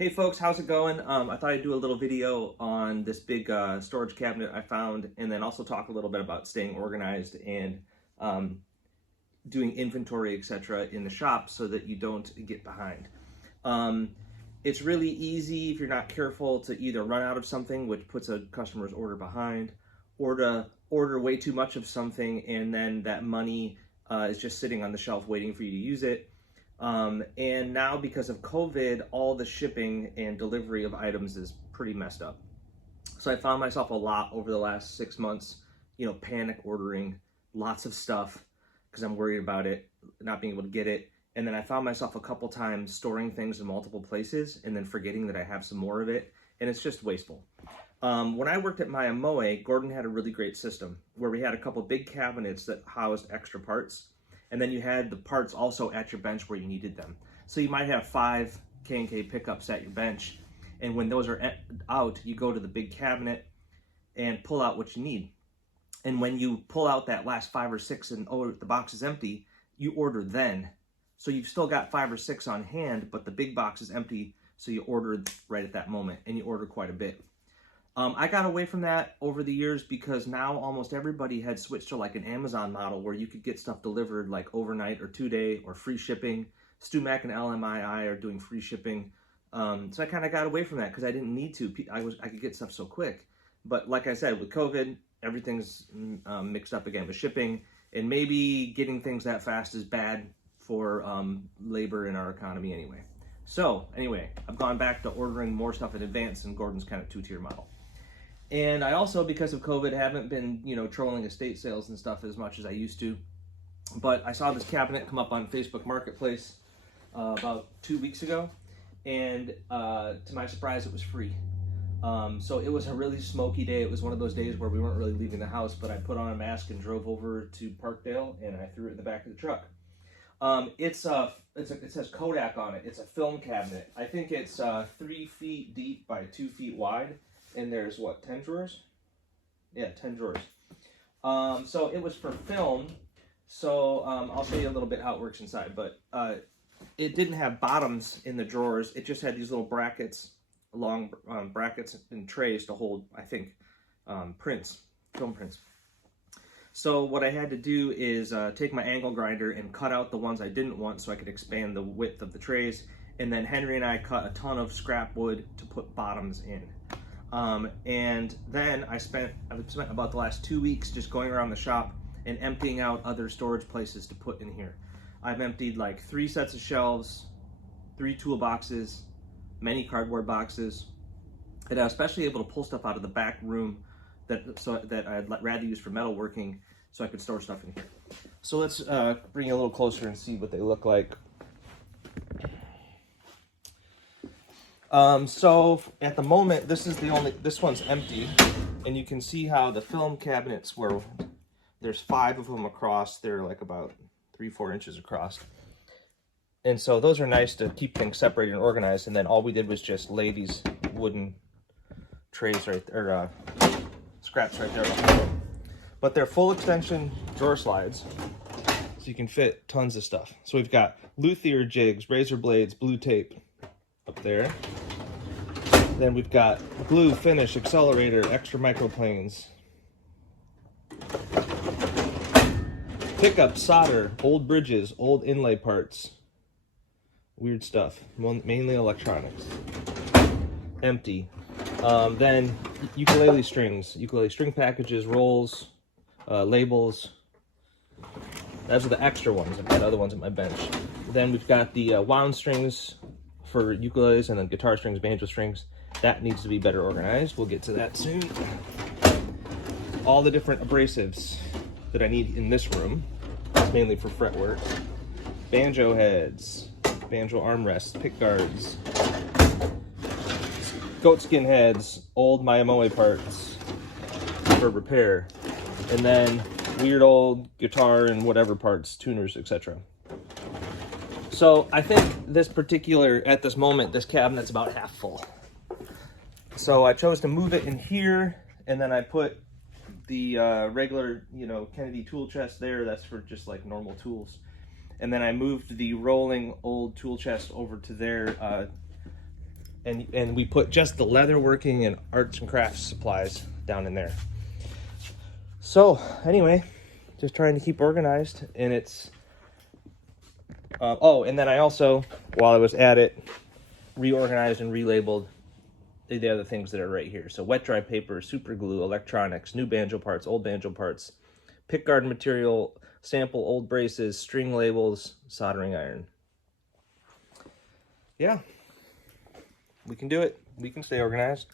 Hey folks, how's it going? I thought I'd do a little video on this big storage cabinet I found, and then also talk a little bit about staying organized and um, doing inventory, etc. in the shop so that you don't get behind. Um, it's really easy if you're not careful to either run out of something, which puts a customer's order behind, or to order way too much of something and then that money is just sitting on the shelf waiting for you to use it. And now because of COVID, all the shipping and delivery of items is pretty messed up. So I found myself a lot over the last 6 months, panic ordering lots of stuff because I'm worried about it, not being able to get it. And then I found myself a couple times storing things in multiple places and then forgetting that I have some more of it. And it's just wasteful. When I worked at Maya-Moe, Gordon had a really great system where we had a couple big cabinets that housed extra parts. And then you had the parts also at your bench where you needed them. So you might have 5 K&K pickups at your bench. And when those are out, you go to the big cabinet and pull out what you need. And when you pull out that last 5 or 6 and the box is empty, you order then. So you've still got 5 or 6 on hand, but the big box is empty. So you ordered right at that moment, and you order quite a bit. I got away from that over the years because now almost everybody had switched to like an Amazon model where you could get stuff delivered like overnight or 2-day or free shipping. StewMac and LMII are doing free shipping. So I kind of got away from that because I didn't need to. I could get stuff so quick. But like I said, with COVID, everything's mixed up again with shipping, and maybe getting things that fast is bad for labor in our economy anyway. So anyway, I've gone back to ordering more stuff in advance, and Gordon's kind of 2-tier model. And I also, because of COVID, haven't been, trolling estate sales and stuff as much as I used to. But I saw this cabinet come up on Facebook Marketplace about 2 weeks ago, and to my surprise, it was free. So it was a really smoky day. It was one of those days where we weren't really leaving the house, but I put on a mask and drove over to Parkdale, and I threw it in the back of the truck. It says Kodak on it. It's a film cabinet. I think it's 3 feet deep by 2 feet wide. And there's what, 10 drawers? Yeah, 10 drawers. So it was for film. So I'll show you a little bit how it works inside. But it didn't have bottoms in the drawers. It just had these little brackets, long brackets and trays to hold, I think, prints, film prints. So what I had to do is take my angle grinder and cut out the ones I didn't want so I could expand the width of the trays. And then Henry and I cut a ton of scrap wood to put bottoms in. And then I've spent about the last 2 weeks just going around the shop and emptying out other storage places to put in here. I've emptied like 3 sets of shelves, 3 toolboxes, many cardboard boxes, and I was especially able to pull stuff out of the back room that I'd rather use for metalworking so I could store stuff in here. So let's bring you a little closer and see what they look like. So at the moment, this one's empty, and you can see how the film cabinets there's 5 of them across. They're like about 3-4 inches across. And so those are nice to keep things separated and organized. And then all we did was just lay these wooden trays right there, or scraps right there. But they're full extension drawer slides, so you can fit tons of stuff. So we've got luthier jigs, razor blades, blue tape up there. Then we've got glue, finish, accelerator, extra microplanes, pickup, solder, old bridges, old inlay parts, weird stuff, mainly electronics. Empty. Then ukulele string packages, rolls, labels. Those are the extra ones. I've got other ones at my bench. Then we've got the wound strings for ukuleles, and then guitar strings, banjo strings. That needs to be better organized. We'll get to that soon. All the different abrasives that I need in this room, mainly for fretwork. Banjo heads, banjo armrests, pick guards, goatskin heads, old Maya-Moe parts for repair, and then weird old guitar and whatever parts, tuners, etc. So I think at this moment, this cabinet's about half full. So I chose to move it in here, and then I put the regular, Kennedy tool chest there. That's for just like normal tools. And then I moved the rolling old tool chest over to there and we put just the leatherworking and arts and crafts supplies down in there. So anyway, just trying to keep organized, and it's oh, and then I also, while I was at it, reorganized and relabeled the other things that are right here. So wet dry paper, super glue, electronics, new banjo parts, old banjo parts, pick guard material, sample old braces, string labels, soldering iron. Yeah, we can do it. We can stay organized.